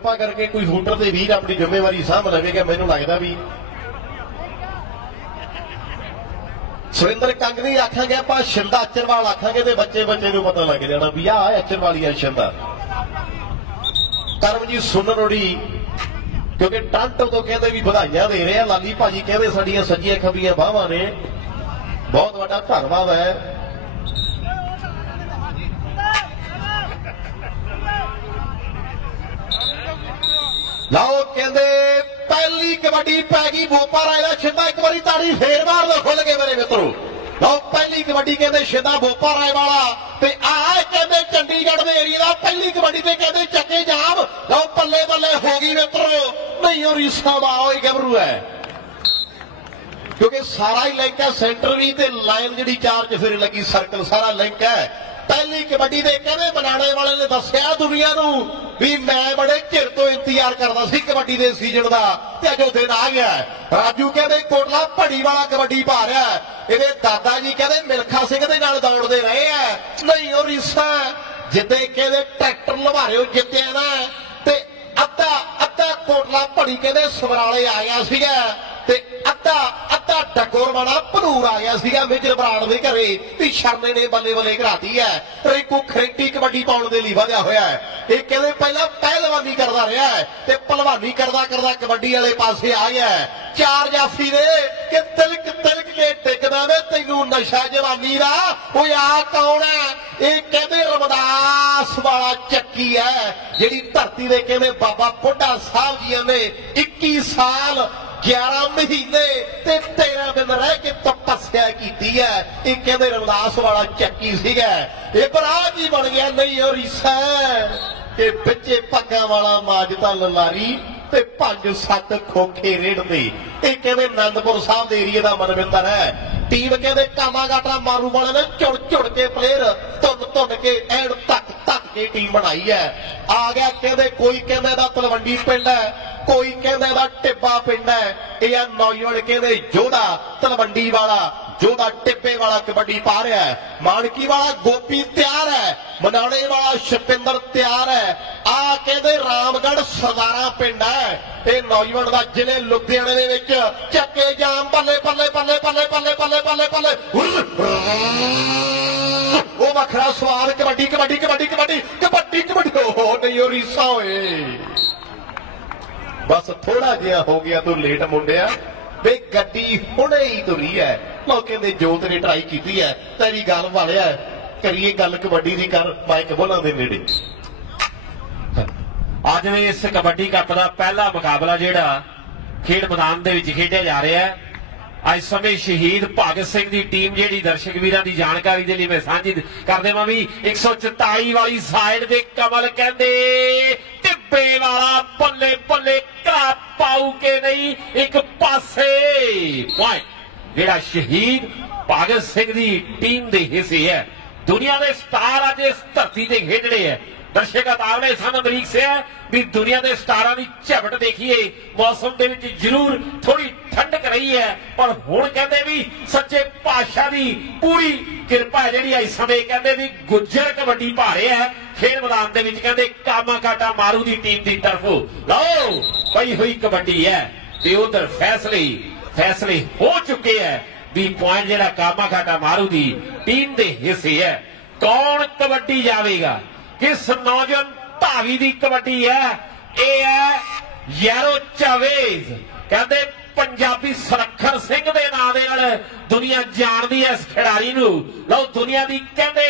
कृपा करके कोई हूटर के वीर अपनी जिम्मेवारी सामभ लवेगा। मैनूं लगदा भी सुरिंदर कंग नहीं आखांगे, आप शिंदा अचरवाल आखांगे तो बच्चे बच्चे को पता लग जाना भी आ अचरवाली है शिंदा। करमजीत सुनरोड़ी क्योंकि टंट तो कहते भी बधाइयां दे रहे हैं। लाली भाजी कहते साडियां सज्जियां खब्बियां बाहां ने, बहुत बड़ा धन्नवाद है। लाओ कहते पहली कबड्डी पै गई बोपा राय का। शिंदा एक बारी ताड़ी फेर मार दो खुल के मेरे मित्रों। लाओ पहली कबड्डी कहते शिंदा बोपा राय वाला ते आ कहते चंडीगढ़ के एरिया का पहली कबड्डी ते कहते चक्के जाम। लाओ पल्ले पल्ले हो गई मित्रों, नहीं और रीसा वाओ गभरू है क्योंकि सारा ही लिंक है। सेंटर भी ते लाइन जी चार च फिर लगी सर्कल सारा लिंक है। पहली कबड्डी दे कहते बनाने वाले ने दसिया दुनिया नूं भी मैं बड़े चिर तो इंतजार करता सी कबड्डी दे सीजन का ते अज वो दिन आ गया। राजू कहते कोटला भड़ी वाला कबड्डी पा रहा है। ये दादा जी कहते मिल्खा सिंह दे नाल दौड़ते रहे हैं, नहीं और रीसा जिद्दे कहते ट्रैक्टर लवारे जित्तिया ना ते अद्धा अद्धा कोटला भड़ी कहते समराले आ गया सीगा ते अद्धा अद्धा डकोर वाला भनूर आ गया सीगा मेजर बराड़ दे घरे भी शरने ने बल्ले बल्ले घराती है। रिंकू खरेंटी कबड्डी पाउण दे लई वधिया होया है। ये कहते पहला पहलवानी करदा रहा है ते पहलवानी करदा करदा कबड्डी वाले पासे आ गया है। चार जाफी ने कि तिलक तिलक के टिकदा वे तैनूं नशा जवानी दा ओ आ कौन है? ये कहते रमदास वाला चक्की है जिहड़ी धरती दे कहते बाबा बुढ़ा साहब जी ने 21 साल 11 महीने ते 13 दिन रह के तपस्या की है। ये कहते रमदास वाला चक्की सीगा। ये बराज ही बन गया, नहीं और ईसा के बच्चे पक्का वाला माजदा ललारी ते 5-7 खोखे रेड़ते। ये कहते आनंदपुर साहब के एरिए का मनविंदर है। टीम कहते कामागाटा मारू वाले ने चुड़ चुड़ के प्लेयर धुन धुन के एंड तक तक के टीम बनाई है। आ गया कहते कोई कहते तलवंडी पिंड है, कोई कहते टिब्बा पिंड है। यह नौजवान कहते जोधा तलवंडी वाला जोधा टिब्बे वाला कबड्डी पा रहा है। मानकी वाला गोपी तैयार है, मनाने वाला शपिंदर तैयार है। आ कहते रामगढ़ सरदारा पिंड है। ये नौजवान का जिले लुधियाने दे विच चक्के जाम बल्ले बल्ले बल्ले बल्ले बल्ले बल्ले बल्ले बल्ले वो वखरा स्वाद कबड्डी कबड्डी कबड्डी कबड्डी कबड्डी कबड्डी हो नहीं हो रीसा होए। बस थोड़ा जिहा हो गया तू लेट मुंडिया वे गड्डी हुणे ही तुरी है। लोग कहते जोत ने ट्राई की है तेरी गल वालिया करिए गल कबड्डी की कर माइक बोला दे नेड़े। अज ने इस कबड्डी कप का पहला मुकाबला जिहड़ा खेड मैदान दे विच खेडिया जा रहा है। अज समय शहीद भगत सिंह की टीम जिहड़ी दर्शक वीरां की जानकारी दे लई मैं सांझी कर देवां भी 144 वाली साइड दे कमल कहंदे टिब्बे वाला बल्ले बल्ले घा पाऊ के नहीं एक पासे पॉइंट जिहड़ा शहीद भगत सिंह की टीम दे हिस्से है। दुनिया के स्टार अज इस धरती से खेड रहे हैं। दर्शक अतावले सन अमरीक से है भी दुनिया के स्टारां की झपट देखिए। मौसम के विच जरूर थोड़ी ठंडक रही है पर हुण कहते भी सच्चे पातशाह की पूरी किरपा है जिहड़ी इस समय कहते भी गुज्जर कबड्डी पा रहे हैं खेल मैदान के विच। कहते कामाकाटा मारू की टीम की तरफों लो पई हुई कबड्डी है ते उधर फैसले हो चुके हैं भी पॉइंट जिहड़ा कामाकाटा मारू की टीम के हिस्से है। कौन कबड्डी जाएगा? किस नौजवान धावी की कबड्डी है? ये है यारो चावेज कहते पंजाबी सरखर सिंह के नाम दे नाल दुनिया जानती है इस खिडारी नूं। लो दुनिया की कहते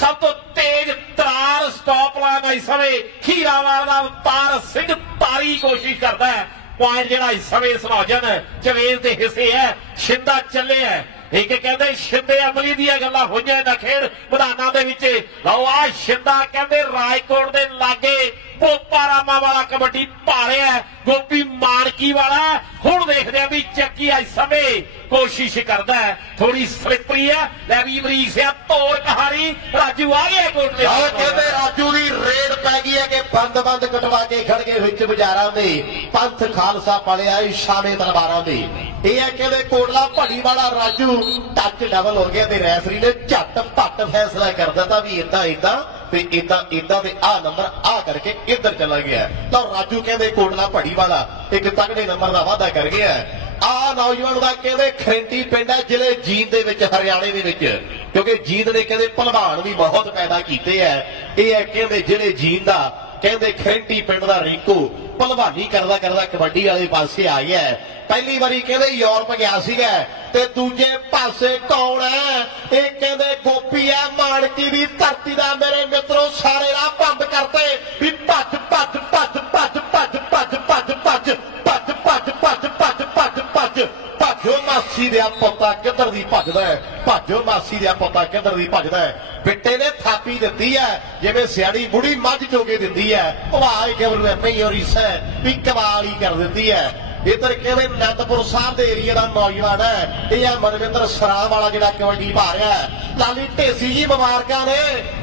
सब तो तेज तरार स्टॉप लाना इस समय खीरावाल का अवतार सिंह तारी कोशिश करता है। पॉइंट जिहड़ा इस समय इस नौजवान चवेज के हिस्से है। शिंदा चले है एक कहते शिंदे अमली दी गल्लां होईयां ना खेड मैदानां दे विच। लो आ शिंदा कहते राजकोट दे लागे पोपारामा वाला कबड्डी पा रहा है। गोपी मानकी वाला हुण देखदे आ भी चक्की इस समय कोशिश करदा है थोड़ी स्लिपरी है। लै भी अमरीक से तोड़ कहानी राजू आ गया कोटले कहते राजू की रेड पै गई है कि बंद बंद कटवा के खड़ गए विच बाजारां दे पंथ खालसा पलिया शामे तलवारां दे। यह कहते कोटला भड़ी वाला राजू टच डबल हो गया। रेफरी ने झट पट फैसला कर दिता भी इदा इदा ਤੇ ਇਦਾਂ ਇਦਾਂ ਦੇ ਆ ਨੰਬਰ ਆ ਕਰਕੇ ਇੱਧਰ ਚਲਾ ਗਿਆ। ਤਾਂ ਰਾਜੂ ਕਹਿੰਦੇ ਕੋਟਲਾ ਭੜੀ ਵਾਲਾ ਇੱਕ ਤਗੜੇ ਨੰਬਰ ਦਾ ਵਾਅਦਾ ਕਰ ਗਿਆ। ਆ ਨੌਜਵਾਨ ਦਾ ਕਹਿੰਦੇ ਖਰੰਟੀ ਪਿੰਡ ਹੈ ਜ਼ਿਲ੍ਹੇ ਜੀਂਦ ਦੇ ਵਿੱਚ, ਹਰਿਆਣੇ ਦੇ ਵਿੱਚ, ਕਿਉਂਕਿ ਜੀਂਦ ਨੇ ਕਹਿੰਦੇ ਭਲਵਾਨ ਵੀ ਬਹੁਤ ਪੈਦਾ ਕੀਤੇ ਐ। ਇਹ ਹੈ ਕਹਿੰਦੇ ਜ਼ਿਲ੍ਹੇ ਜੀਂਦ ਦਾ, ਕਹਿੰਦੇ ਖਰੰਟੀ ਪਿੰਡ ਦਾ ਰਿੰਕੂ ਭਲਵਾਨੀ ਕਰਦਾ ਕਰਦਾ ਕਬੱਡੀ ਵਾਲੇ ਪਾਸੇ ਆ ਗਿਆ। ਪਹਿਲੀ ਵਾਰੀ ਕਹਿੰਦੇ ਯੂਰਪ ਗਿਆ ਸੀਗਾ। ਤੇ ਦੂਜੇ ਪਾਸੇ ਕੌਣ ਹੈ? ਇਹ ਕਹਿੰਦੇ ਗੋਪੀ ਹੈ ਮਾਨਕੀ ਦੀ ਧਰਤੀ ਦਾ। ਮੇਰੇ ਮਿੱਤਰੋ ਸਾਰੇ ਰਾਹ ਬੰਦ ਕਰਤੇ ਵੀ ਭੱਜ ਭੱਜ ਭੱਜ ਭੱਜ ਭੱਜ ਭੱਜ ਭੱਜ ਭੱਜ ਭੱਜ ਭੱਜ ਭੱਜ ਭੱਜ ਭੱਜ ਭੱਜ ਭੱਜੋ ਮਾਸੀ ਦੇ ਪੁੱਤਾ ਕਿੱਧਰ ਦੀ ਭੱਜਦਾ ਹੈ, ਭੱਜੋ ਮਾਸੀ ਦੇ ਪੁੱਤਾ ਕਿੱਧਰ ਦੀ ਭੱਜਦਾ ਹੈ। ਬਿੱਟੇ ਨੇ ਥਾਪੀ ਦਿੱਤੀ ਹੈ ਜਿਵੇਂ ਸਿਆਣੀ ਬੁੜੀ ਮੱਝ ਚੋਗੇ ਦਿੰਦੀ ਹੈ। ਆਵਾਜ਼ ਕਿਵੇਂ ਪਈ ਔਰ ਇਸੇ ਵੀ ਕਮਾਲ ਹੀ ਕਰ ਦਿੰਦੀ ਹੈ। इधर कहते अनंदपुर साहब के एरिया का नौजवान है, यह मनविंदर सराम वाला जो कबड्डी पा रहा है। लाली ढेसी जी मुबारक ने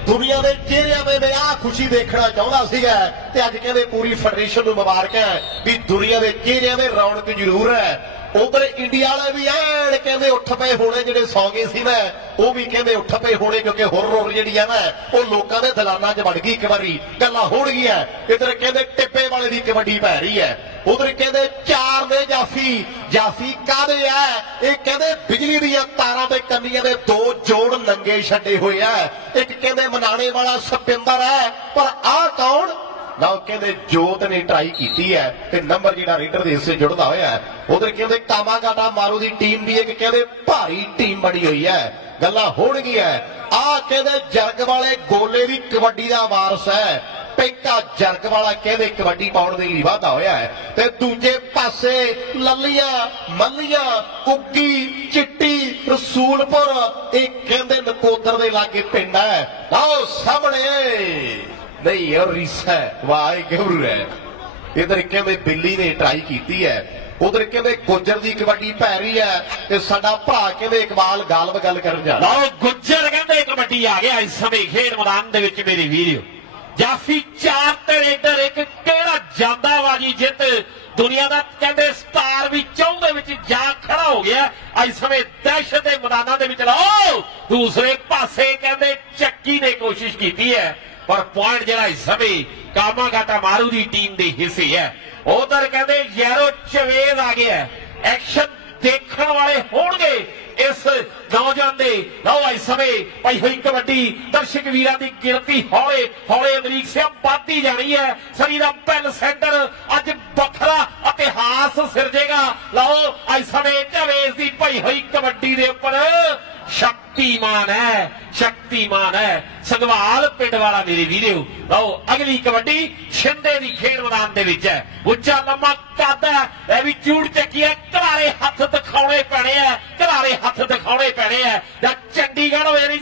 दुनिया के चेहरिया में मैं आ खुशी देखना चाहता सीगा ते अज कहते पूरी फेडरेशन को मुबारक है भी दुनिया के चेहरिया में रौनक जरूर है। उधर इंडिया वाले भी ऐन कहते उठ पे होने जो सौ गए सी ना वो भी कहते उठ पे होने क्योंकि हुर हुर जी है ना वो लोगों के दलाना च बढ़ गई एक बारी गल्लां हो गई। इधर कहते टिप्पे वाले की कबड्डी पै रही है, उधर कहते चार ने जाफी जाफी कादे है ये कहते बिजली दियां तारां ते कन्नियां दे दो जोड़ नंगे छड्डे हुए है। एक कहते मनाने वाला सपिंदर है पर आ कौन ना कहते जोत ने ट्राई की है ते नंबर जो रेडर के हिस्से जुड़ता होया है। उधर कहते कामागाटा मारू की टीम भी एक कहते भारी टीम बनी हुई है। गल्लां होणगी है आ कहते जरग वाले गोले की कबड्डी का वारस है। पेका जरग वाला कहते कबड्डी पाउण दे लई वाधा होया है ते दूजे पासे ललियां मलियां उगी चिट्टी रसूलपुर एक कहते नकोदर दे लागे पिंड है। आओ सामने नहीं और रीसा वाह गबरू है। इधर कहते बिल्ली ने ट्राई की है, उधर कहते गुजर की कबड्डी पै रही है ते साडा भरा कहते इकबाल गाल बगल करन जा रहा। गुजर कहते कबड्डी आ गया इस समय खेड मैदान दे विच मेरी वीडियो जाफी चार ते रेडर एक केड़ा जांदाबाजी जित दुनिया का कहते स्टार भी चौं दे विच जा खड़ा हो गया। इस समय दहशत के मैदानों के विच लाओ दूसरे पासे कहते चक्की ने कोशिश की है पर पॉइंट जरा इस समय कामागाटा मारू की टीम के हिस्से है। उधर कहते यरो चवेज आ गया एक्शन देखने वाले होंगे इस नौजवान दे। लो इस समय पई हुई कबड्डी दर्शक वीरां की गिनती हौले हौले अमरीक से बढ़ती जानी है। सरी दा पेन सेंटर अज बखरा इतिहास सिरजेगा। लो इस समय चवेज की पई हुई कबड्डी दे उपर शक्तिमान है, शक्तिमान है संगवाल पिंड वाला मेरी वीडियो। लो अगली कबड्डी छिंदे की खेड मैदान दे विच है। उच्चा लम्मा कद है भी चूड़ चक्की है, करारे हथ दिखाने पैने है, करारे हथ दिखाने पैने है। चंडीगढ़ वेरी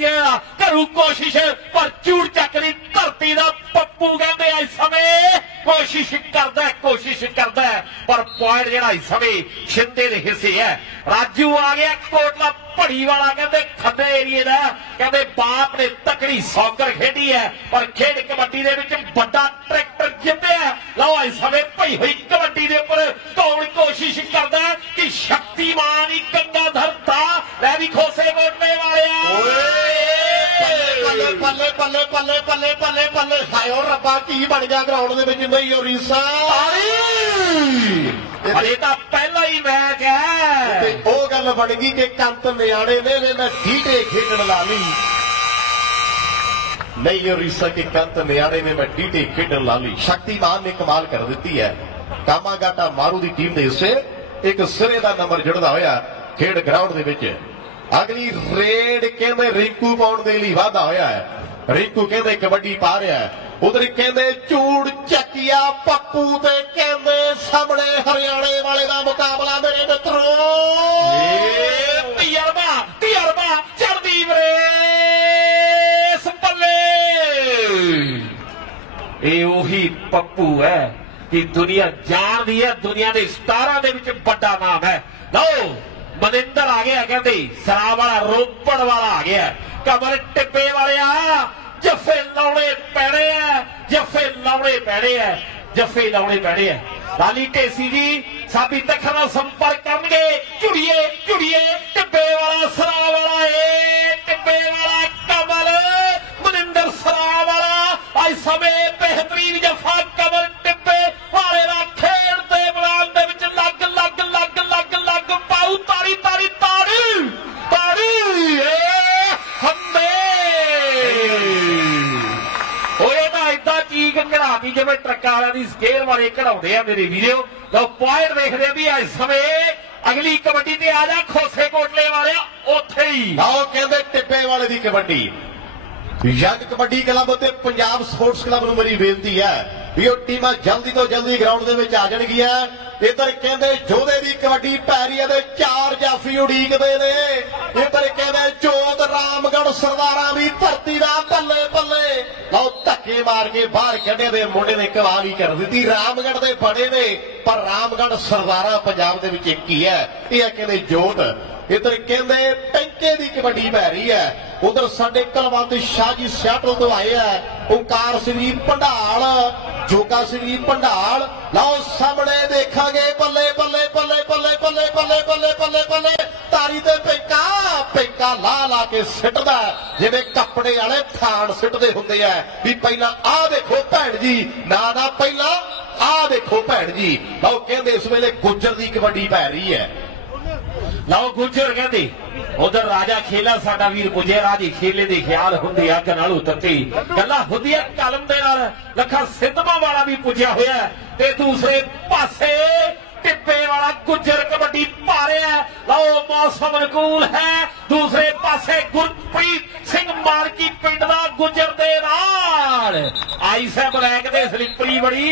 करू कोशिश पर चूड़ चक दी धरती दा पप्पू कहते इस समय कोशिश करदा है पर पॉइंट जरा इस समय छिंदे दे हिस्से है। राजू आ गया कोटला भड़ी वाला कहते खब्बे एरिए का कहते बाप ने तकड़ी सौकर खेडी है पर खेड कबड्डी दे विच बड़ा ट्रैक्टर जितया। लो इस समय पई हुई कबड्डी दे उपर कौन कोशिश करदा है कि शक्तिमान ही कंगा धरता लै भी खोसे कोटले वाले पल्ले पल्ले पल्ले पल्ले पल्ले पल्ले हायो रब्बा की बन गया ग्राउंड दे विच नहीं हो रीसा अरे तो पहला ही मैच है। वो गल बन गई कि कंत नियाणे ने मैं डीडे खेडन ला ली नहीं और रीसा के कंत नियाणे ने मैं डीडे खेडन ला ली। शक्तिमान ने कमाल कर दी है। कामागाटा मारू की टीम के हिस्से एक सिरे का नंबर जुड़ता होया खेड ग्राउंड के विच। अगली रेड कहते रिंकू पाउण दे लई वाधा होया है। रिंकू कहते कबड्डी पा रहा है। उधर कहते चूड़ चकिया पप्पू ते कहते सामने हरियाणे वाले का मुकाबला मेरे मित्रों। तजर्बा चढ़दी वरेस बल्ले ये उही पप्पू है कि दुनिया जानदी है, दुनिया के स्टारां दे विच बड़ा नाम है। लो मनिंदर आ गया कहते सराब वाला रोपड़ वाला आ गया कमर टिप्पे वाले जफे लाने पैने है, जफे लाने पैने है, जफे लाने पैने है। लाली ढेसी जी साडी तखना संपर्क करनगे जुड़िए जुड़िए टिप्पे वाला सराब वाला टिप्पे वाला कमल मनिंदर सराब वाला आज समय बेहतरीन जफा कमर टिप्पे वाले दा खेड दे मैदान दे विच लग लग लग लग लग पाऊ तारी तारी तारी तारी हम्मे होए ना इदा चीक कढ़ाती जिवें ट्रक्कां वालियां दी स्केल वाले कढ़ाउंदे आ मेरे वीडियो तो पॉइंट देखदे भी आज समय अगली कबड्डी ते आ जा खोसे कोटले वाले उत्थे ही आओ कहंदे टिप्पे वाले दी कबड्डी यंग कबड्डी क्लब ते पंजाब स्पोर्ट्स क्लब नूं मेरी बेनती है भी ਉਹ ਟੀਮਾਂ जल्दी तो जल्दी ग्राउंड ਦੇ ਵਿੱਚ ਆ ਜਾਣਗੀਆਂ इधर कहते जोधे की कबड्डी पै रही है 4 जाफी उड़ीकते ने इधर कहते जोत रामगढ़ सरदारा की धरती का पल्ले पल्ले लो धक्के मार के बाहर कढ़े दे मुंडे ने गवा भी कर दी रामगढ़ के बड़े ने पर रामगढ़ सरदारा पंजाब के एक ही है यह कहते जोत इधर कहते टंके की कबड्डी पै रही है उधर साडे कलवंत शाह जी सियाटल तो आए हैं ओंकार सिंह जी भंडाल जोगा सिंह जी भंडाल लाओ सामने देखा बल्ले बल्ले बल्ले बल्ले बल्ले बल्ले बल्ले बल्ले बल्ले तारी ते पेका पेका ला ला के सिटदा जिवें कपड़े वाले थान सिटदे हुंदे आ भी पहला आ देखो भैन जी ना ना पहला आ देखो भैन जी लाओ कहंदे इस वेले गुज्जर दी कबड्डी पै रही है लाओ गुज्जर कहंदे उधर राजा खेला साडा वीर पुजे राजी खेले दे ख्याल हुंदी अग नाल उतरती गल्ला हुंदियां कलम दे नाल लखा सिद्धमा वाला भी पुजया होया ते दूसरे पासे टिप्पे वाला गुज्जर कबड्डी पा रहा है लाओ मौसम अनुकूल है दूसरे पासे गुरप्रीत सिंह मारकी पिंड दा गुज्जर दे नाल आई सै ब्लैक दे स्लिपरी बड़ी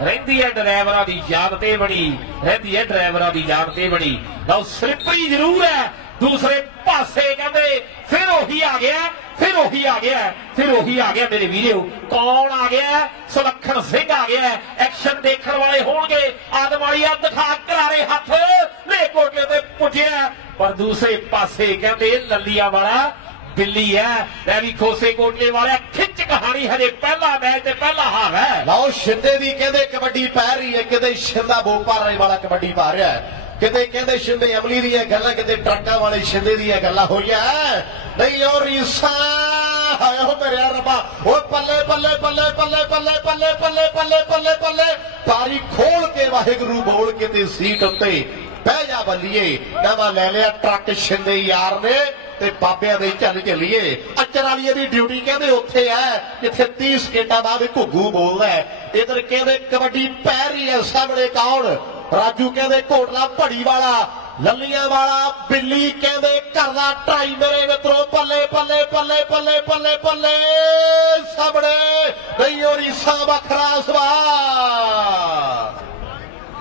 रहिंदी है ड्राइवरां दी याद ते बड़ी रहिंदी है ड्राइवरां दी याद ते बड़ी लाओ स्लिपरी जरूर है दूसरे पासे कहते फिर वही आ गया फिर वही आ गया फिर वही आ गया मेरे वीडियो कौन आ गया सुलखन सिंह आ गया एक्शन देखने वाले होंगे आदमाड़िया दिखा करारे हाथ ले कोटले ते पुजे पर दूसरे पासे कहते ललिया वाला बिल्ली है मैं भी खोसे कोटले वाले खिच कहानी हजे पहला मैच ते पहला हाफ है लाओ शिंदे दी कहते कबड्डी पै रही है किते शिंदा बोपारे वाला कबड्डी पा रहा है किते कहते शिंदे अमली दी गल्लां किते ट्रक्कां वाले शिंदे दी गल्लां होईयां नहीं और ईसा हाय हो मेरे रब्बा ओ पल्ले पल्ले पल्ले पल्ले पल्ले पल्ले पल्ले पल्ले पल्ले पल्ले पारी खोल के वाहिगुरू बोल के ते सीट उत्ते बह जा बल्लीए नवा ले लिया ट्रक शिंदे यार ने ते बाबिया दे चल चलीए अचर वाली दी ड्यूटी कहते उत्थे है जिथे 30 सेकंडां बाद घुग्गू बोलदा है इधर कहते कबड्डी पै रही है सामने कौन राजू कहते कोटला भड़ी वाला ललिया वाला बिल्ली कहते करदा ट्राई मेरे मित्रों पल्ले पल्ले पल्ले पल्ले पल्ले पल्ले सामने नहीं और ईसा वखरा सवार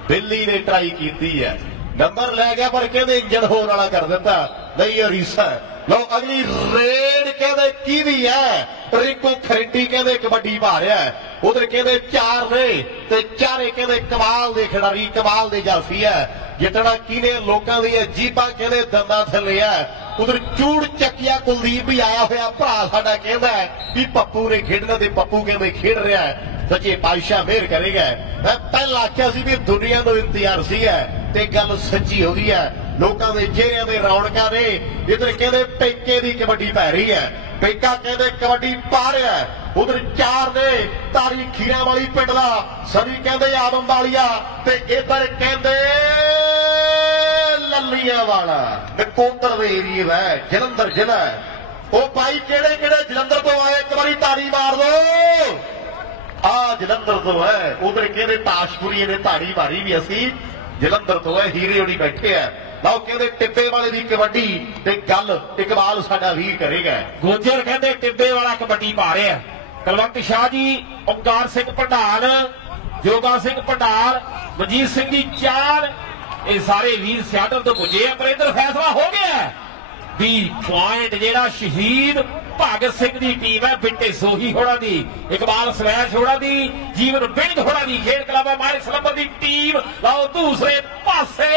बिल्ली ने ट्राई की है नंबर लै गया पर कहते इंजन होर वाला कर दिता नहीं और ईसा लो अगली रेड कहते की दी है रिंकू खरेडी कहते कबड्डी पा रहा है उधर कहते 4 ने ते चारे कहते कमाल दे खिडारी कमाल दे जाफी है जितना किने लोगों दी जीबा कहते दंदा थले है उधर चूड़ चकिया कुलदीप भी आया हुआ भरा साडा कहता है भी पप्पू ने खेडना ते पप्पू कहते खेड रहा है सच्चे पातशाह मेहर करेगा मैं पहला आख्या सी भी दुनिया को इंतजार सी है ते गल सच्ची हो गई है लोगों के चेहरिया में रौनक ने इधर कहते पेके की कबड्डी पै रही है पेका कहते कबड्डी पा रहा है उधर 4 ने तारी खीरा वाली पिंड का सभी कहते आदम वालिया ते इधर कहते ललिया वाला नकोतर के एरिए है जलंधर जिला वो भाई केड़े केड़े जलंधर तो आए एक बारी तारी मार दो आ जलंधर तो है उधर कहते ताशपुरी ने ताड़ी मारी भी असी जलंधर तो है हीरे होनी बैठे है लाओ कहते टिब्बे वाले की कबड्डी ते गल इकबाल साडा वीर करेगा गुज्जर कहते टिब्बे वाला कबड्डी पा रहे हैं कलवंत शाह जी ओंकार सिंह भंडाल जोगा सिंह भंडाल मनजीत सिंह जी 4 ये सारे वीर सियाटल तो पुजे पर इधर फैसला हो गया भी पॉइंट जेड़ा शहीद भगत सिंह की टीम है बिट्टे सोही होना दी इकबाल स्वैश होना दी जीवन बिंद होना दी खेड क्लब माइक सलंबर की टीम लाओ दूसरे पासे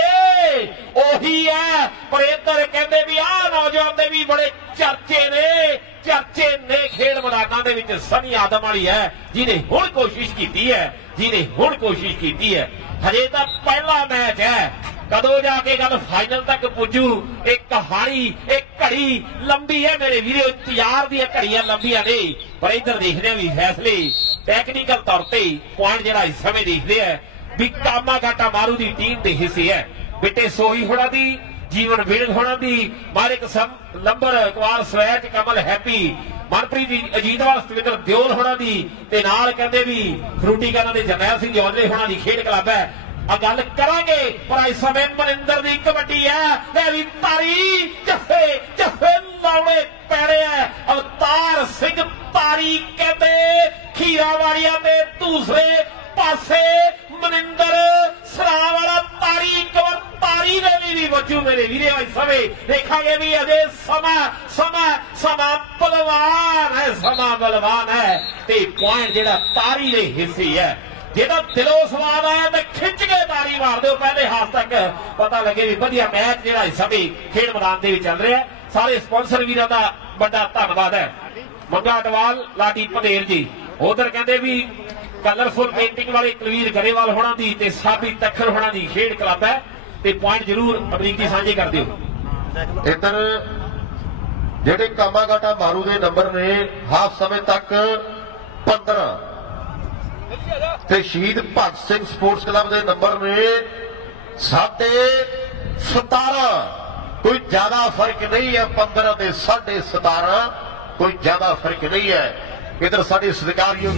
ओही है पर इधर कहते भी आ नौजवान दे भी बड़े चर्चे ने खेड मैदानां दे विच सनी आदम वाली है जिन्हें हुण कोशिश की है हजे तो पहला मैच है कदों जाके गल फाइनल तक पुजू। एक कहानी एक घड़ी लंबी है मेरे वीरो, इंतजार दी घड़ियां लंबियां नहीं, पर इधर देखने भी फैसले टैक्नीकल तौर पर पॉइंट जरा इस समय देखते हैं भी कामाघाटा मारू की टीम के हिस्से है। बेटे सोही होना दी, जीवन विरग होना दी, मारिक लंबर इकबाल स्वैच कमल हैप्पी मनप्रीत अजीतवाल सतविंदर दियोल होना दी ते नाल कहंदे भी फ्रूटी कहना दे जरनैल सिंह जौधरी होना दी खेड क्लब है। गल करांगे पर इस समय मनिंदर दी कबड्डी है, मैं भी तारी जफे जफे लाउणे पैणे है। अवतार सिंह तारी कहंदे खीरावाड़िया दे दूसरे पासे मनिंदर सरा वाला तारी कवर तारी ने भी बचू मेरे वीरे। इस समय देखांगे भी अजे समा समा समा बलवान है, समा बलवान है ते पॉइंट जेड़ा तारी दे हिस्से है। जेड़ा दिलों स्वाद आया तो खिंच के तारी मार दो पहले हाथ तक, पता लगे भी वधिया मैच जेड़ा इस समय खेड मैदान दे विच चल रहा है। सारे स्पॉन्सर वीरां दा बड़ा धन्नवाद है। मंगा अडवाल लाटी पनेर जी, उधर कहते भी कलरफुल पेंटिंग वाले कुलवीर गरेवाल होना दी ते साबी तखर होना दी खेड क्लब है ते पॉइंट जरूर अमरीकी साझे कर दियो। इधर जेडे कामाघाटा मारू दे नंबर ने हाफ समय तक 15 ते शहीद भगत सिंह स्पोर्ट्स क्लब के नंबर ने 17.5। कोई ज्यादा फर्क नहीं है, 15 ते 17.5 कोई ज्यादा फर्क नहीं है। इधर साडे सत्कारयोग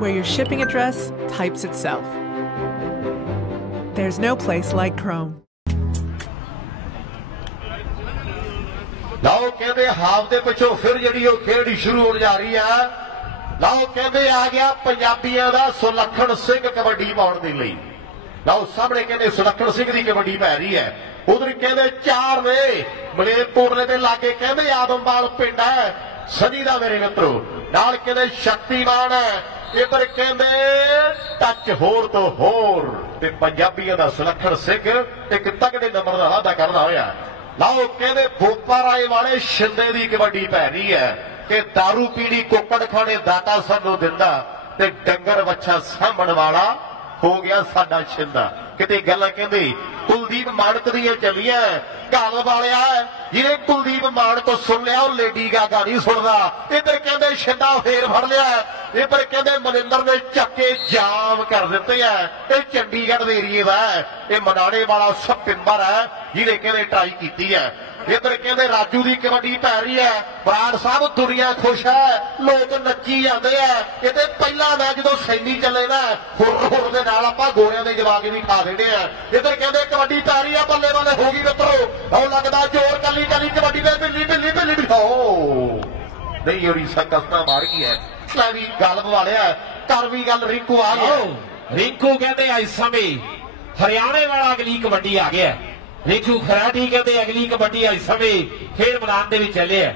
where your shipping address types itself. There's no place like Chrome. लाओ कहते हाफ दे पिछों फिर जी खेड शुरू हो जा रही है। लाओ कहते आ गया पंजाबियों का सुलखन सिंह कबड्डी पाउण दे लई। लाओ सामने कहते सुलखन सिंह की कबड्डी पै रही है। उधर कहते 4 ने मलेरकोटले के लागे कहते आदमवाल पिंड है सनी का मेरे मित्रों, नाल कहते शक्तिमान है। इधर कहते टच होर तो होर ते पंजाबियों का सुलखन सिंह एक तगड़े नंबर का वाधा करता होया। लाओ कहते भोपा राय वाले शिंदे की कबड्डी पै रही है कि दारू पीनी कुकड़ खाने दाता सानू दिंदा ते डंगर बच्चा सामण वाला हो गया साडा शिंदा। किते गल कहते कुलदीप मानक दी चलिया गल वाले जिन्हें कुलदीप मानक तो सुन लिया वो लेडी गागा नहीं सुनता। इधर कहते शिंदा फेर फड़ लिया, इधर कहते मनिंदर ने चक्के जाम कर दिते हैं। ये चंडीगढ़ के एरिए का है, ये मनाने वाला सपिंबर है जिन्हें कहते ट्राई की है। इधर कहते राजू की कबड्डी पै रही है। बराड़ साहब दुनिया खुश है, लोग नची जाते हैं। इतने पहला मैच जो सैनी चले ना हुर हुर के नाल आपां गोरियां दे जवाब भी खा देने हैं। इधर कहते कबड्डी पै रही है, बल्ले बल्ले होगी मित्रों। और लगता जोर कली कली कबड्डी में बिल्ली बिल्ली बिल्ली नहीं हो रही सकस्ता मार गई है। मैं भी गल वाले कर भी गल रिंकू आ गया। रिंकू कहते इस समय हरियाणे वाला अगली कबड्डी आ गया। रिंकू खराटी कहते अगली कबड्डी इस समय खेड मैदान दे विच चले है।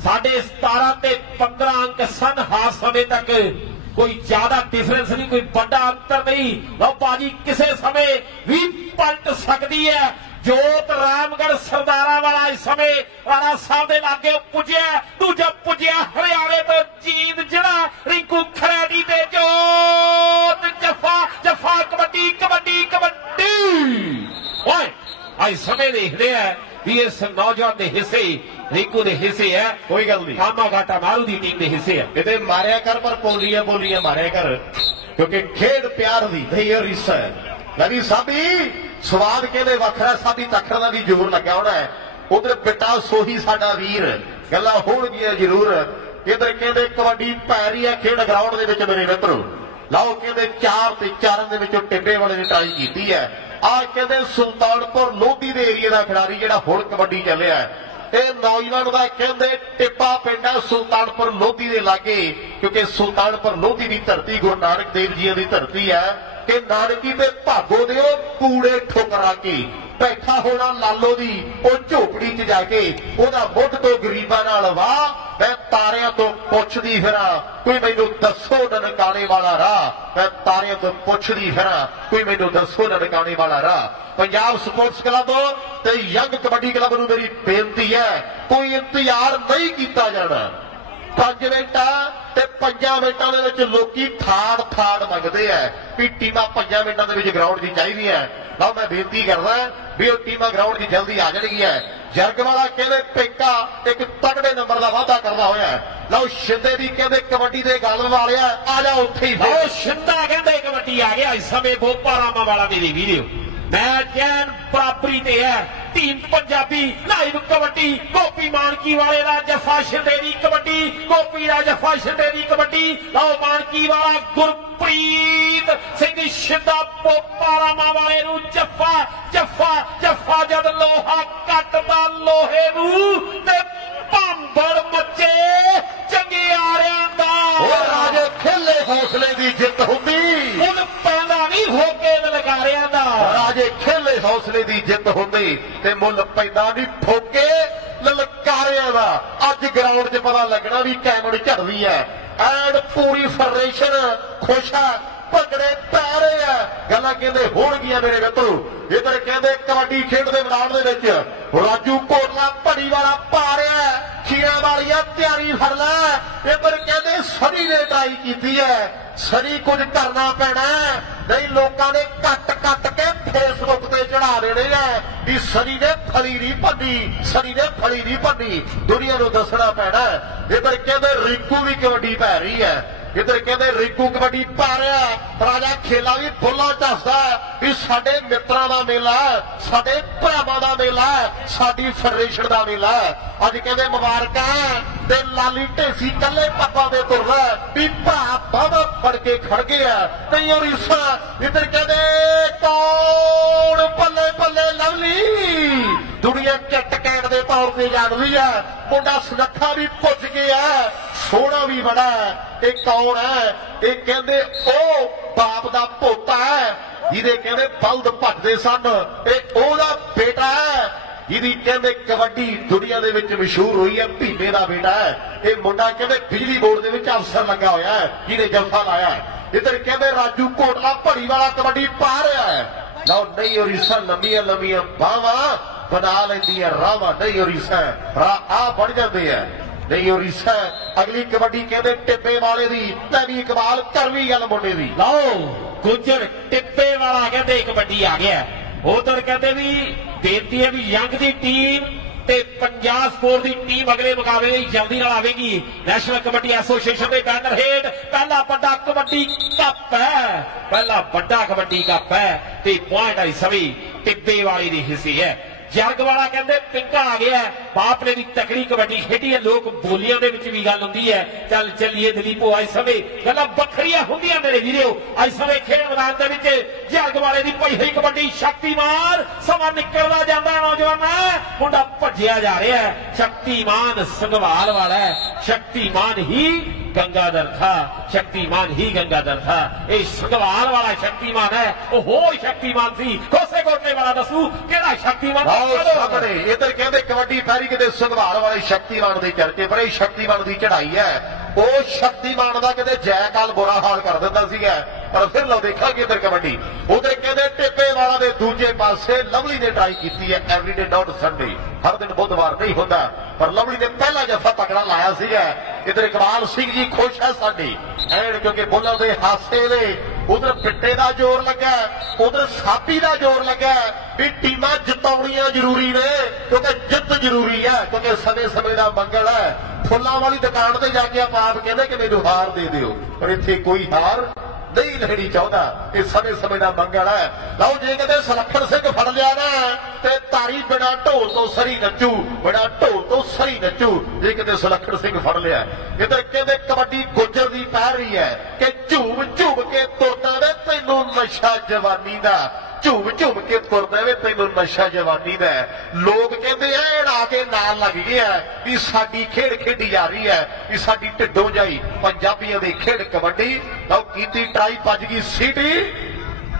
17.5 ते 15 अंक सन हाफ समय तक, कोई ज्यादा डिफरेंस नहीं, कोई बड़ा अंतर नहीं। लो भाजी किसी समय भी पलट सकती है। जोत रामगढ़ सरदारा वाला इस समय राणा साहब के लागे पुजया दूजा पुजया हरियाणे तो जीत जिला रिंकू खरैडी ते जोत जफा जफा कबड्डी कबड्डी कबड्डी ओए आज समय देखते हैं भी इस नौजवान के हिस्से रिंकू के हिस्से है कोई गल नहीं कामा घाटा मारू की टीम के हिस्से है ये मारिया कर पर बोलियां मारिया कर क्योंकि खेड प्यार दी नहीं और रिसा है लगी साबी स्वाद कहते वखरा साबी तखर का भी जोर लगा होना है उधर बेटा सोही साडा वीर गल्लां होणगियां जरूर इधर कहते कबड्डी पै रही है खेड ग्राउंड के विच मेरे मित्रों लाओ कहते 4 ते 4 टिब्बे वाले ने ट्राई की है आ कहते सुल्तानपुर लोधी के एरिए का खिडारी जिहड़ा हुण कबड्डी चलिया है ये नौजवान का कहते टिब्बा पिंड है सुल्तानपुर लोधी के लागे क्योंकि सुल्तानपुर लोधी की धरती गुरु नानक देव जी की धरती है कि नानकी ते भागो दे कूड़े ठुकरा के बैठा होना लालो दी झोपड़ी च जाके ओदा मुठ तो गरीबां नाल वाह मैं तारियां तो पुछदी फिरां कोई मैनू दसो ननकाने वाला राह मैं तारियां तो पुछदी फिरां कोई मैनू दसो ननकाने वाला राह पंजाब स्पोर्ट्स क्लब ते यंग कबड्डी क्लब नूं मेरी बेनती है कोई इंतजार नहीं किया जाना 5 मिनट ते 5 मिनटां दे विच लोकी थाड़ मंगदे है भी टीमां 5 मिनटां दे विच ग्राउंड दी चाहीदी है लो मैं बेनती करदा भी वो टीमां ग्राउंड दी जल्दी आ जाणगियां जरग वाला कहते पेका एक तगड़े नंबर का वादा करदा होया लो शिंदे दी कहते कबड्डी दे गल वाले आ जा उत्थे ही लो शिंदा कहते कबड्डी आ गया इस समय भोपारामा वाला मेरी वीडियो मैच चैन बराबरी ते है टीम पंजाबी लाइव कबड्डी गोपी मानकी वाले दा जफा शिंदे दी कबड्डी गोपी दा जफा शिंदे दी कबड्डी लो मानकी वाला गुरप्रीत सिंह शिंदा भोपारामा वाले नू जफा जफा जफा जद लोहा कटदा लोहे नू ते भांबड़ मचे चंगे आरियां दा राजे खेले हौसले दी जित हुंदी हुण पैंदा नहीं होके ललकारियां दा राजे खेले हौसले दी जित हुंदी ते मुल पैंदा नहीं ठोके ललकारियां दा अज ग्राउंड 'च पता लगना भी कैमड़ झड़दी है एंड पूरी फेडरेशन खुश है भगड़े पै रहे हैं गल्लां कहंदे होणगियां मेरे मित्रो इधर कहंदे कबड्डी खेड दे मैदान दे विच राजू कोटला भड़ी वाला पा रहा है खीरा वालिया तैयारी फड़ लै इधर कहंदे सनी ने ट्राई कीती है सनी कुछ करना पैना नहीं लोगों ने कट के फेसबुक ते चढ़ा देने हैं भी सनी ने फली नहीं भन्नी सनी ने फली नहीं भन्नी दुनिया को दसना पैना इधर कहंदे रिंकू भी कबड्डी पै रही है इधर कहते रिंकू कबड्डी पा रहा राजा खेला भी फुल्ला झसदा भी साडे मित्रां दा मेला है साडे भरावां दा मेला है साडी फेडरेशन दा मेला है अज कहते मुबारकां ते लाली ढेसी कल्ले पप्पा दे तुरदा भी भा बाबा फड़ के खड़ गया नहीं और इसा इधर कहते कौन पल्ले पल्ले लवली दुनिया किट कैट दे तौर ते जानदी है मुंडा सुनखा भी पुज गया सोहना भी बड़ा है एक कौन है एक कहते ओ बाप दा पोता है जिहदे कहते बलद भजदे सन ਇਹ ਉਹਦਾ बेटा है जिहदी कहते कबड्डी दुनिया दे विच मशहूर हुई है भीमे दा बेटा है ये मुंडा कहते बिजली बोर्ड दे विच अफसर लगा होया है जिहने जलसा लाया है इधर कहते राजू कोटला भड़ी वाला कबड्डी पा रहा है लो नहीं और इसा लंबिया लंबिया बावां बना लैंदी है रावां नहीं और इसा आ बढ़ जाते हैं नहीं और इस अगली कबड्डी कहते टिब्बे वाले दी भी इकबाल कर भी गल मुंडे दी लो गुजर टिब्बे वाला कहते कबड्डी आ गया उधर कहते भी बेनती है भी यंग दी टीम ते पंजाब स्पोर्ट दी टीम अगले मुकाबले में जल्दी नाल आवेगी नेशनल कबड्डी एसोसिएशन के बैनर हेठ पहला बड़ा कबड्डी कप है पहला बड़ा कबड्डी कप है ते पॉइंट आई सभी टिब्बे वाली दी हिस्से है जरग वाला कहते पिंका आ गया बाप ने भी तकड़ी कबड्डी खेडी है लोग बोलियां दे विच भी गल हुंदी है चल चलिए दलीपो अज समय गल्लां बखरियां हुंदियां मेरे वीरो अज समय खेड मैदान दे विच जरग वाले दी पई हुई कबड्डी शक्तिमान समा निकलदा जांदा नौजवान मुंडा भज्जिया जा रहा है शक्तिमान संघवाल वाला है शक्तिमान ही गंगाधर था शक्तिमान ही गंगाधर था ये संघवाल वाला शक्तिमान है वो शक्तिमान थी कोसे कोटले वाला दसू केड़ा शक्तिमान इधर कहते कबड्डी पैरी किते संघवाल वाले शक्तिमान के चर्चे पर शक्तिमान की चढ़ाई है वो शक्तिमान का कहते जयकाल बुरा हाल कर दिता सीगा पर फिर लो देखा कि इधर कबड्डी उधर कहते टिब्बे वाला दे दूजे पासे लवली ने ट्राई की है एवरीडे नॉट संडे, हर दिन बुधवार नहीं होता, पर लवली ने पहला जफा तगड़ा लाया सीगा। इधर इकबाल सिंह जी खुश है साडी एंड क्योंकि बुल्लां दे हासे ने उधर पिट्टे का जोर लगा, उधर सापी का जोर लगा भी टीमां जिताउणियां जरूरी ने क्योंकि जित जरूरी है, क्योंकि समय समय का मंगल है। फुल्लां वाली दुकान ते जाके आप कहते कि मैनूं हार दे दिओ, पर इत्थे कोई हार नहीं लेनी चाहता, ये समय समय का मंगल है। लो जे कहते सुलखण सिंह फड़ लिया ना ते तारी बिना ढोल तो सरी नचू, बिना ढोल तो सरी नचू, जे कहते सुलखण सिंह फड़ लिया। इधर कहते कबड्डी गुजर दी पै रही है कि झूम झूम के तुरदा वे तैनूं नशा जवानी दा, झूम झूम के तुरदा वे तैनूं नशा जवानी दा। लोग कहते हैं आके नाल लग गया भी साडी खेड खेडी जा रही है, भी साडी ढिड्डों जाई पंजाबियों की खेड कबड्डी। लो कीती ट्राई भज गई सीटी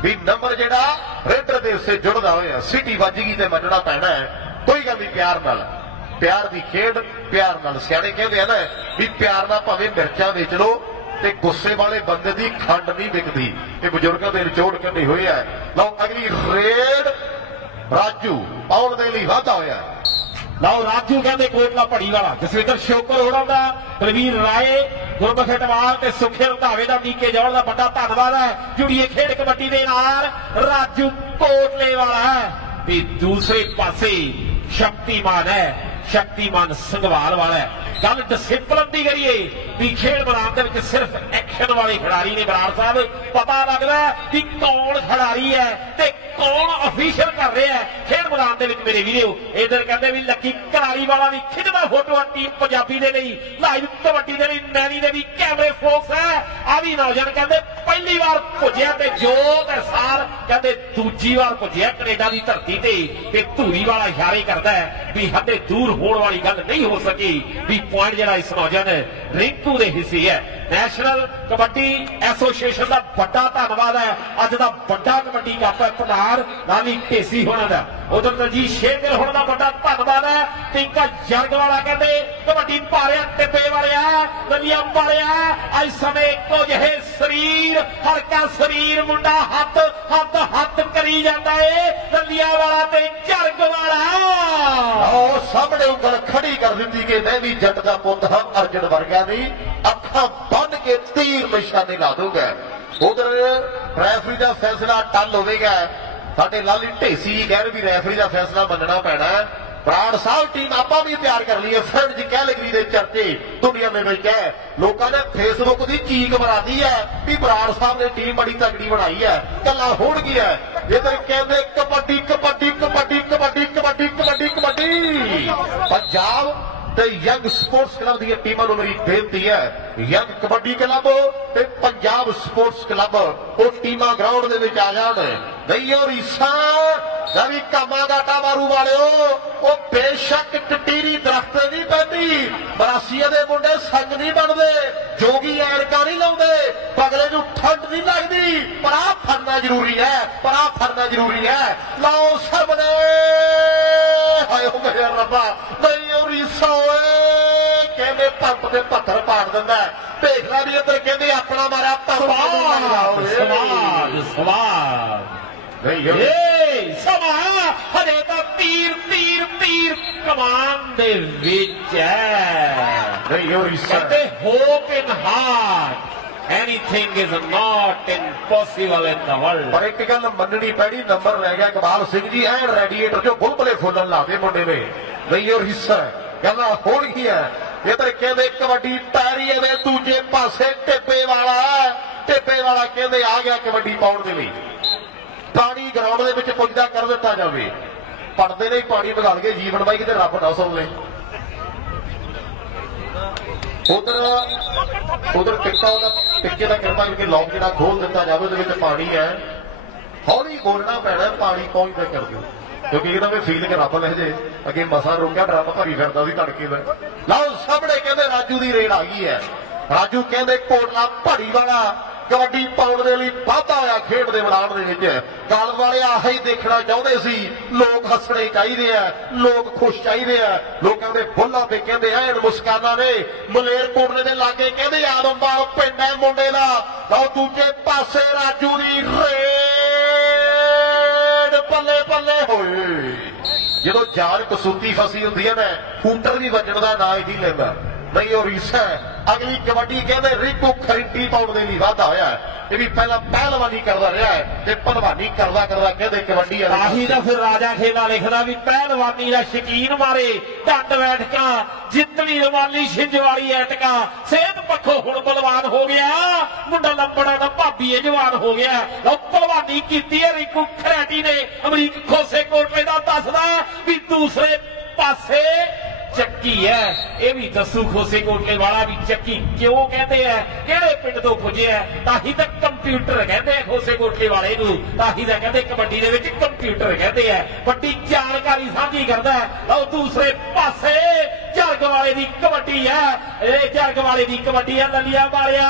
भी नंबर जेड़ा रेडर दे से जुड़दा होया सीटी वज गई ते मन्नना पैना है। कोई गल नहीं, प्यार नाल, प्यार दी खेड प्यार नाल। सियाणे कहंदे आ ना भी प्यार नाल भावें मिर्चां बेच लो ते गुस्से वाले बंदे दी खंड नहीं विकदी। ये बजुर्गों के निचोड़ कढ़ी हुई है। लो अगली रेड राजू आउण दे लई वाधा होया। ਲਓ ਰਾਜੂ ਕਹਿੰਦੇ ਕੋਟਲਾ ਭੜੀ ਵਾਲਾ ਜਸਵਿੰਦਰ ਸ਼ੋਕਰ ਹੋਰਾਂ ਦਾ, ਪ੍ਰਵੀਰ ਰਾਏ, ਗੁਰਮੁਖ ਅਟਵਾਲ ਤੇ ਸੁਖੇ ਰੰਧਾਵੇ ਦਾ, ਨੀਕੇ ਜੌਲ ਦਾ ਵੱਡਾ ਧੰਨਵਾਦ ਹੈ ਜੁੜੀਏ ਖੇਡ ਕਬੱਡੀ ਦੇ ਨਾਲ। ਰਾਜੂ ਕੋਟਲੇ ਵਾਲਾ ਹੈ ਤੇ ਦੂਸਰੇ ਪਾਸੇ ਸ਼ਕਤੀਮਾਨ ਹੈ, ਸ਼ਕਤੀਮਾਨ ਸੰਘਵਾਲ ਵਾਲਾ ਹੈ। ਗੱਲ ਡਿਸਿਪਲਿਨ ਦੀ ਕਰੀਏ ਵੀ ਖੇਡ ਮੈਦਾਨ ਦੇ ਵਿੱਚ ਸਿਰਫ ਐਕਸ਼ਨ ਵਾਲੇ ਖਿਡਾਰੀ ਨੇ ਬਰਾੜ ਸਾਹਿਬ, ਪਤਾ ਲੱਗਦਾ ਕਿ ਕੌਣ ਖਿਡਾਰੀ ਹੈ ਤੇ ਕੌਣ ਅਫੀਸ਼ੀਅਲ ਕਰ ਰਿਹਾ ਹੈ ਖੇਡ ਮੈਦਾਨ ਦੇ ਵਿੱਚ। ਮੇਰੇ ਵੀਰੋ ਇਧਰ ਕਹਿੰਦੇ ਵੀ ਲੱਕੀ ਘਰਾਲੀ ਵਾਲਾ ਵੀ ਖਿੱਚਦਾ ਫੋਟੋ ਟੀਮ ਪੰਜਾਬੀ ਦੇ ਲਈ, ਲਾਈਵ ਕਬੱਡੀ ਦੇ ਲਈ ਮੈਨੀ ਦੇ ਵੀ ਕੈਮਰੇ ਫੋਕਸ ਹੈ। ਆ ਵੀ ਨੌਜਵਾਨ ਕਹਿੰਦੇ ਪਹਿਲੀ ਵਾਰ ਭੁੱਜਿਆ ਤੇ ਜੋਤ ਅਹਿਸਾਨ ਕਹਿੰਦੇ ਦੂਜੀ ਵਾਰ ਭੁੱਜਿਆ ਕੈਨੇਡਾ ਦੀ ਧਰਤੀ ਤੇ ਧੂਰੀ ਵਾਲਾ ਇਸ਼ਾਰੇ ਕਰਦਾ ਹੈ ਵੀ ਹੱਦੇ ਦੂਰ ਹੋਣ ਵਾਲੀ ਗੱਲ ਨਹੀਂ ਹੋ ਸਕੀ ਵੀ ਪੁਆਇੰਟ ਜਿਹੜਾ ਇਸ ਨੌਜਵਾਨ ਰਿੰਕੂ ਦੇ ਹਿੱਸੇ ਹੈ। ਨੈਸ਼ਨਲ ਕਬੱਡੀ ਐਸੋਸੀਏਸ਼ਨ ਦਾ ਵੱਡਾ ਧੰਨਵਾਦ ਹੈ। ਅੱਜ ਦਾ ਵੱਡਾ ਕਬੱਡੀ ਕੱਪ ਹੈ ਪ੍ਰਧਾਨ ਲਾਲੀ ਢੇਸੀ ਹੋਣਾ ਦਾ, ਉਧਰ ਦਲਜੀਤ ਸ਼ੇਖਰ ਹੋਣਾ ਦਾ ਵੱਡਾ ਧੰਨਵਾਦ ਹੈ। ਟਿੰਕਾ ਜਰਗ ਵਾਲਾ ਕਹਿੰਦੇ ਕਬੱਡੀ ਭਾਰਿਆ ਟਿੱਪੇ ਵਾਲਿਆ ਨਲੀਆਂ ਵਾਲਿਆ ਅੱਜ ਸਮੇਂ ਇੱਕੋ ਜਿਹੇ ਸਰੀਰ, ਹਲਕਾ ਸਰੀਰ, ਮੁੰਡਾ ਹੱਥ ਹੱਥ ਹੱਥ ਕਰੀ ਜਾਂਦਾ ਏ ਨਲੀਆਂ ਵਾਲਾ ਤੇ ਜਰਗ ਵਾਲਾ। ਉਹ ਸਾਹਮਣੇ ਉਂਗਲ ਖੜੀ ਕਰ ਦਿੱਤੀ ਕਿ ਮੈਂ ਵੀ ਜੱਟ ਦਾ ਪੁੱਤ ਹਾਂ, ਅਰਜਨ ਵਰਗਾ ਨਹੀਂ, ਅੱਖਾਂ ਬੰਨ ਕੇ ਤੀਰ ਨਿਸ਼ਾਨੇ ਲਾ ਦੂੰਗਾ। ਉਧਰ ਰੈਫਰੀ ਦਾ ਫੈਸਲਾ ਟੱਲ ਹੋਵੇਗਾ। ਸਾਡੇ ਲਾਲੀ ਢੇਸੀ ਕਹਿ ਰਹੇ ਵੀ ਰੈਫਰੀ ਦਾ ਫੈਸਲਾ ਮੰਨਣਾ ਪੈਣਾ। ਬਰਾੜ ਸਾਹਿਬ ਟੀਮ ਆਪਾਂ ਵੀ ਤਿਆਰ ਕਰ ਲਈ ਹੈ। ਫਰੈਂਡ ਜੀ ਕੈਲਗਰੀ ਦੇ ਚਰਚੇ ਦੁਨੀਆ ਦੇ ਵਿੱਚ ਹੈ, ਲੋਕਾਂ ਨੇ ਫੇਸਬੁੱਕ ਦੀ ਚੀਕ ਮਰਾਦੀ ਹੈ ਵੀ ਬਰਾੜ ਸਾਹਿਬ ਨੇ ਟੀਮ ਬੜੀ ਤਗੜੀ ਬਣਾਈ ਹੈ, ਗੱਲਾਂ ਹੋਣਗੀਆਂ। ਇਧਰ ਕਹਿੰਦੇ ਕਬੱਡੀ ਕਬੱਡੀ ਕਬੱਡੀ ਕਬੱਡੀ ਕਬੱਡੀ ਕਬੱਡੀ ਕਬੱਡੀ। ਪੰਜਾਬ ਤੇ ਯੰਗ ਸਪੋਰਟਸ ਕਲੱਬ ਦੀਆਂ ਟੀਮਾਂ ਨੂੰ ਮੇਰੀ ਬੇਨਤੀ ਹੈ, ਯੰਗ ਕਬੱਡੀ ਕਲੱਬ ਤੇ ਪੰਜਾਬ ਸਪੋਰਟਸ ਕਲੱਬ ਉਹ ਟੀਮਾਂ ਗਰਾਊਂਡ ਦੇ ਵਿੱਚ ਆ ਜਾਣ। ਨਹੀਂ ਉਹ ਰੀਸਾਂ ਦਾ ਵੀ ਕਾਮਾਂ ਗਾਟਾ ਮਾਰੂ ਵਾਲਿਓ, ਉਹ ਬੇਸ਼ੱਕ ਟਟੀਰੀ ਦਰਖਤ ਨਹੀਂ ਪੈਂਦੀ, ਮਰਾਸੀਏ ਦੇ ਮੁੰਡੇ ਸੰਗ ਨਹੀਂ ਬਣਦੇ, ਜੋਗੀ ਐਨਕਾਂ ਨਹੀਂ ਲਾਉਂਦੇ, ਪਗਲੇ ਨੂੰ ਠੰਡ ਨਹੀਂ ਲੱਗਦੀ, ਪਰ ਆਹ ਫੜਨਾ ਜ਼ਰੂਰੀ ਹੈ, ਪਰ ਆਹ ਫੜਨਾ ਜ਼ਰੂਰੀ ਹੈ। ਲਓ ਸਾਹਮਣੇ ਹਾਏ ਹੋ ਮੇਰੇ ਰੱਬਾ, ਨਹੀਂ ਉਹ ਰੀਸਾਂ ਓਏ ਕਹਿੰਦੇ ਪੰਪ ਦੇ ਪੱਥਰ ਪਾੜ ਦਿੰਦਾ। ਦੇਖ ਲੈ ਵੀ ਇੱਧਰ ਕਹਿੰਦੇ ਆਪਣਾ ਮਾਰਿਆ ਸਮਾਂ ਹਜੇ ਤਾਂ ਤੀਰ ਤੀਰ ਤੀਰ ਕਮਾਨ ਦੇ ਵਿੱਚ ਹੈ। ਕਹਿੰਦੇ hop in heart anything is not impossible in the world। ਪਰ ਇੱਕ ਗੱਲ ਮੰਨਣੀ ਪੈਣੀ, ਨੰਬਰ ਲੈ ਗਿਆ ਇਕਬਾਲ ਸਿੰਘ ਜੀ ਐਨ ਰੈਡੀਏਟਰ ਚੋਂ ਬੁਲਬੁਲੇ ਫੁੱਲਣ ਲਾਦੇ ਮੁੰਡੇ ਨੇ। ਨਹੀਂ ਉਹ ਹਿੱਸਾ ਗੱਲਾਂ ਹੋਣਗੀਆਂ। ਇਧਰ ਕਹਿੰਦੇ ਕਬੱਡੀ ਪੈਰੀ ਦੇ ਦੂਜੇ ਪਾਸੇ ਟਿੱਪੇ ਵਾਲਾ ਕਹਿੰਦੇ ਆ ਗਿਆ ਕਬੱਡੀ ਪਾਉਣ ਦੇ ਲਈ। ਪਾਣੀ ਗਰਾਊਂਡ ਦੇ ਵਿੱਚ ਪੁੱਜਦਾ ਕਰ ਦਿੱਤਾ ਜਾਵੇ, ਪੜਦੇ ਨਹੀਂ ਪਾਣੀ ਵਿਗਾੜ ਕੇ ਜੀਵਨ ਬਾਈ ਕਿਤੇ ਰੱਬ ਨਾ ਸੁਣ ਲੈ। ਉਧਰ ਟਿੱਕੇ ਦਾ ਕਿਰਪਾ ਕਰਕੇ ਲੋਕ ਜਿਹੜਾ ਖੋਲ ਦਿੱਤਾ ਜਾਵੇ, ਉਹਦੇ ਵਿੱਚ ਪਾਣੀ ਹੈ, ਹੌਲੀ ਬੋਲਣਾ ਪੈਣਾ, ਪਾਣੀ ਪਹੁੰਚਦਾ ਕਰ ਦਿਓ, ਕਿਉਂਕਿ ਇਹਦਾ ਵੀ ਫੀਲ ਕਿ ਰੱਬ ਲੈ ਜੇ। ਅੱਗੇ ਮਸਾ ਰੋਕਿਆ ਡਰਮ ਭਰੀ ਫਿਰਦਾ ਸੀ ਧੜਕੇ ਦਾ। ਲਓ ਸਾਹਮਣੇ ਕਹਿੰਦੇ ਰਾਜੂ ਦੀ ਰੇਡ ਆ ਗਈ ਹੈ। ਰਾਜੂ ਕਹਿੰਦੇ ਕੋਟਲਾ ਭੜੀ ਵਾਲਾ ਕਬੱਡੀ ਪਾਉਣ ਦੇ ਲਈ ਵਾਧਾ ਹੋਇਆ ਖੇਡ ਦੇ ਮੈਦਾਨ ਦੇ ਵਿੱਚ। ਗੱਲ ਵਾਲੇ ਆਹ ਹੀ ਦੇਖਣਾ ਚਾਹੁੰਦੇ ਸੀ, ਲੋਕ ਹੱਸਣੇ ਚਾਹੀਦੇ ਆ, ਲੋਕ ਖੁਸ਼ ਚਾਹੀਦੇ ਆ। ਲੋਕਾਂ ਦੇ ਬੁੱਲਾਂ ਤੇ ਕਹਿੰਦੇ ਐਨ ਮੁਸਕਾਨਾਂ ਨੇ। ਮਲੇਰਕੋਟਲੇ ਦੇ ਲਾਗੇ ਕਹਿੰਦੇ ਆਦਮਵਾਲ ਪਿੰਡ ਹੈ ਮੁੰਡੇ ਦਾ। ਲਓ ਦੂਜੇ ਪਾਸੇ ਰਾਜੂ ਦੀ ਰੇਡ ਜਦੋਂ ਜਾਨ ਕਸੂਤੀ ਫਸੀ ਹੁੰਦੀ ਹੈ ਨਾ ਫੂਟਰ ਵੀ ਵੱਜਣ ਦਾ ਨਾਂ ਹੀ ਨਹੀਂ ਲੈਂਦਾ। ਨਹੀਂ ਉਹ ਰੀਸਾ ਅਗਲੀ ਕਬੱਡੀ ਕਹਿੰਦੇ ਰਿੰਕੂ ਖਰੀਟੀ ਪਾਉਣ ਦੇ ਲਈ ਵਾਧਾ ਹੋਇਆ। ਇਹ ਵੀ ਪਹਿਲਾਂ ਪਹਿਲਵਾਨੀ ਕਰਦਾ ਰਿਹਾ ਹੈ ਤੇ ਭਲਵਾਨੀ ਕਰਦਾ ਕਰਦਾ ਕਹਿੰਦੇ ਕਬੱਡੀ ਆਹੀ ਤਾਂ ਫਿਰ ਰਾਜਾ ਖੇਲਾ ਲਿਖਦਾ ਵੀ ਪਹਿਲਵਾਨੀ ਦਾ ਸ਼ਕੀਨ ਮਾਰੇ ਢੱਡ ਬੈਠਕਾਂ ਜਿੱਤਣੀ ਰਵਾਲੀ ਛਿੰਝਵਾੜੀ ਐਟਕਾਂ ਸਿਹਤ ਪੱਖੋਂ ਹੁਣ ਬਲਵਾਨ ਹੋ ਗਿਆ ਮੁੰਡਾ ਲੰਬੜਾ ਦਾ ਭਾਬੀ ਇਹ ਜਵਾਨ ਹੋ ਗਿਆ। ਉਹ ਭਲਵਾਨੀ ਕੀਤੀ ਹੈ ਰਿੰਕੂ ਖਰੈਟੀ ਨੇ ਅਮਰੀਕ ਖੋਸੇ ਕੋਟਲੇ ਦਾ ਦੱਸਦਾ ਵੀ ਦੂਸਰੇ ਪਾਸੇ ਚੱਕੀ ਹੈ। ਇਹ ਵੀ ਦੱਸੂ ਖੋਸੇ ਕੋਟਲੇ ਵਾਲਾ ਵੀ ਚੱਕੀ ਕਿਉਂ ਕਹਿੰਦੇ ਆ ਕਿਹੜੇ ਪਿੰਡ ਤੋਂ ਪੁੱਜਿਆ ਤਾਂ ਹੀ ਤਾਂ ਕੰਪਿਊਟਰ ਕਹਿੰਦੇ ਆ ਖੋਸੇ ਕੋਟਲੇ ਵਾਲੇ ਨੂੰ ਤਾਂ ਹੀ ਤਾਂ ਕਹਿੰਦੇ ਕਬੱਡੀ ਦੇ ਵਿੱਚ ਕੰਪਿਊਟਰ ਕਹਿੰਦੇ ਆ। ਵੱਡੀ ਜਾਣਕਾਰੀ ਸਾਂਝੀ ਕਰਦਾ ਲਓ ਦੂਸਰੇ ਪਾਸੇ ਝਰਗ ਵਾਲੇ ਦੀ ਕਬੱਡੀ ਹੈ। ਇਹ ਝਰਗ ਵਾਲੇ ਦੀ ਕਬੱਡੀ ਹੈ ਲੱਲੀਆਂ ਵਾਲਿਆ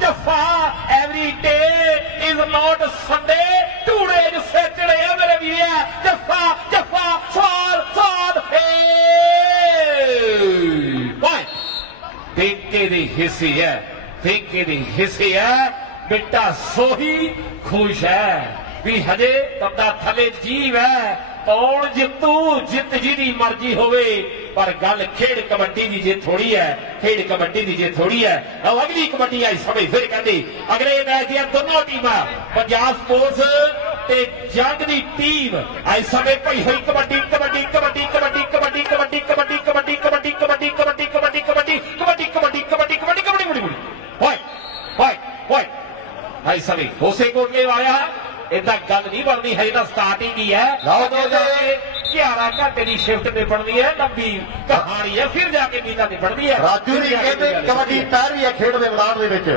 ਜੱਫਾ every day is not Sunday two days Saturday ਆ ਮੇਰੇ ਵੀਰੇ ਜੱਫਾ ਜੱਫਾ ਸਵਾਰ ਸਵਾਦ ਭਾਈ ਪੇਕੇ ਦੀ ਹਿੱਸੀ ਹੈ ਪੇਕੇ ਦੀ ਹਿੱਸੀ ਹੈ ਬੇਟਾ ਸੋਹੀ ਖੁਸ਼ ਹੈ ਵੀ ਹਜੇ ਬੰਦਾ ਥੱਲੇ ਜੀਵ ਹੈ ਕੌਣ ਜਿੱਤੂ ਜਿੱਤ ਜਿਹਦੀ ਮਰਜ਼ੀ ਹੋਵੇ ਪਰ ਗੱਲ ਖੇਡ ਕਬੱਡੀ ਦੀ ਜੇ ਥੋੜੀ ਹੈ ਖੇਡ ਕਬੱਡੀ ਦੀ ਜੇ ਥੋੜੀ ਹੈ। ਅਗਲੀ ਕਬੱਡੀ ਆਈ ਸਮੇਂ ਫਿਰ ਕਹਿੰਦੇ ਅਗਲੇ ਮੈਚ ਦੀਆਂ ਦੋਨੋਂ ਟੀਮਾਂ ਪੰਜਾਬ ਸਪੋਰਟਸ ਤੇ ਜੰਗ ਦੀ ਟੀਮ ਆਈ ਸਮੇਂ ਪਈ ਹੋਈ ਕਬੱਡੀ ਕਬੱਡੀ ਕਬੱਡੀ ਕਬੱਡੀ ਕਬੱਡੀ ਕਬੱਡੀ ਕਬੱਡੀ ਕਬੱਡੀ ਕਬੱਡੀ ਕਬੱਡੀ ਕਬੱਡੀ ਕਬੱਡੀ ਕਬੱਡੀ ਕਬੱਡੀ ਕਬੱਡੀ ਕਬੱਡੀ ਕਬੱਡੀ ਕਬੱਡੀ ਕਬੱਡੀ ਹੋਏ ਹੋਏ ਹੋਏ ਆਈ ਸਮੇਂ ਖੋਸੇ ਕੋਟਲੇ ਵਾਲਿਆ ਇਦਾਂ ਗੱਲ ਨਹੀਂ ਬਣਦੀ ਹੈ ਤਾਂ ਸਟਾਰਟਿੰਗ ਹੀ ਹੈ। 11 ਘੰਟੇ ਦੀ ਸ਼ਿਫਟ ਨਿਬੜਦੀ ਹੈ ਲੰਬੀ ਕਹਾਣੀ ਹੈ ਫਿਰ ਜਾ ਕੇ ਨੀਂਦਾਂ ਨਿਬੜਦੀ ਹੈ। ਰਾਜੂ ਜੀ ਕਹਿੰਦੇ ਕਬੱਡੀ ਪੈ ਰਹੀ ਹੈ ਖੇਡ ਦੇ ਮੈਦਾਨ ਦੇ ਵਿੱਚ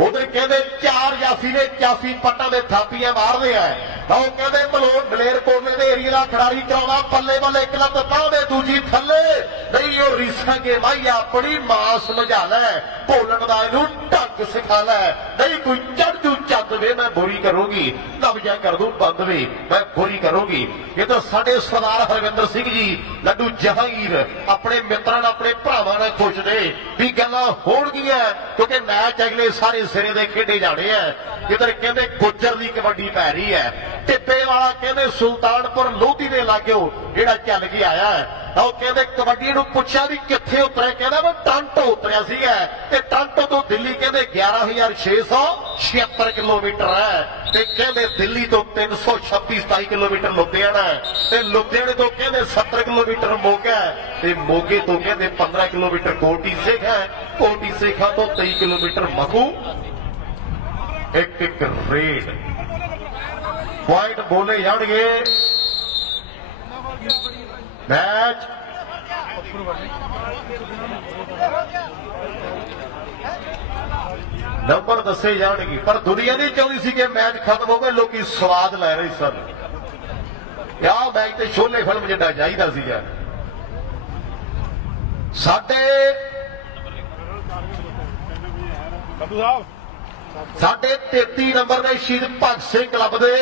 ਉਧਰ ਕਹਿੰਦੇ 4 ਜਾਫੀ ਨੇ 84 ਪੱਟਾਂ ਦੇ ਥਾਪੀਆਂ ਮਾਰਦੇ ਆ ਤਾਂ ਉਹ ਕਹਿੰਦੇ ਮਲੋਟ ਦਲੇਰ ਕੋਟਲੇ ਦੇ ਏਰੀਆ ਦਾ ਖਿਡਾਰੀ ਕਰਾਉਂਦਾ ਪੱਲੇ ਬੱਲੇ ਇੱਕ ਲੱਤ ਪਾਉਂਦੇ ਦੂਜੀ ਥੱਲੇ ਨਹੀਂ ਉਹ ਰੀਸਾਂ ਕੇ ਮਾਈ ਆਪਣੀ ਮਾਂ ਸਮਝਾ ਲੈ ਭੋਲਣ ਦਾ ਇਹਨੂੰ ਢੰਗ ਸਿਖਾ ਲੈ ਨਹੀਂ ਕੋਈ ਚੜ ਜੂ ਚੱਦ ਵੇ ਮੈਂ ਬੁਰੀ ਕਰੂੰਗੀ ਨਵਜਾ ਕਰ ਦੂੰ ਬੰਦ ਵੇ ਮੈਂ ਬੁਰੀ ਕਰੂੰਗੀ। ਇਹ ਤਾਂ ਸਾਡੇ ਸਰਦਾਰ ਹਰਵਿੰਦਰ ਸਿੰਘ ਜੀ ਲੱਡੂ ਜਹਾਂਗੀਰ ਆਪਣੇ ਮਿੱਤਰਾਂ ਨਾਲ ਆਪਣੇ ਭਰਾਵਾਂ ਨਾਲ ਖੁਸ਼ ਨੇ ਵੀ ਗੱਲਾਂ ਹੋਣਗੀਆਂ ਕਿਉਂਕਿ ਮੈਚ ਅਗਲੇ ਸਾਰੇ ਸਿਰੇ ਦੇ ਖੇਡੇ ਜਾਣੇ ਆ। ਜਿੱਧਰ ਕਹਿੰਦੇ ਗੁੱਜਰ ਦੀ ਕਬੱਡੀ ਪੈ ਰਹੀ ਹੈ ਟਿੱਪੇ ਵਾਲਾ ਕਹਿੰਦੇ ਸੁਲਤਾਨਪੁਰ ਲੋਧੀ ਦੇ ਲਾਗਿਓ ਜਿਹੜਾ ਚੱਲ ਕੇ ਆਇਆ ਤਾਂ ਉਹ ਕਹਿੰਦੇ ਕਬੱਡੀ ਨੂੰ ਪੁੱਛਿਆ ਵੀ ਕਿੱਥੇ ਉਤਰਿਆ ਕਹਿੰਦਾ ਮੈਂ ਟਾਂਟੋ ਉਤਰਿਆ ਸੀਗਾ ਤੇ ਟਾਂਟੋ ਤੋਂ ਦਿੱਲੀ ਕਹਿੰਦੇ 11,676 ਕਿਲੋਮੀਟਰ ਹੈ ਤੇ ਕਹਿੰਦੇ ਦਿੱਲੀ ਤੋਂ 326-27 ਕਿਲੋਮੀਟਰ ਲੁਧਿਆਣਾ ਤੇ ਲੁਧਿਆਣੇ ਤੋਂ ਕਹਿੰਦੇ 70 ਕਿਲੋਮੀਟਰ ਮੋਗਾ ਤੇ ਮੋਗੇ ਤੋਂ ਕਹਿੰਦੇ 15 ਕਿਲੋਮੀਟਰ ਕੋਟੀ ਸਿੱਖ ਹੈ ਕੋਟੀ ਸਿੱਖਾਂ ਤੋਂ 23 ਕਿਲੋਮੀਟਰ ਮਖੂ ਇੱਕ ਰੇਡ ਪੁਆਇੰਟ ਬੋਲੇ ਜਾਣਗੇ। मैच नंबर दसे जाएगी पर दुनिया नहीं चाहती सी कि मैच खत्म हो गए लोग स्वाद लै रहे सन क्या मैच तो शोले फिल्म जिदा चाहिए सीगा साढ़े 33 नंबर ने शहीद भगत सिंह क्लब के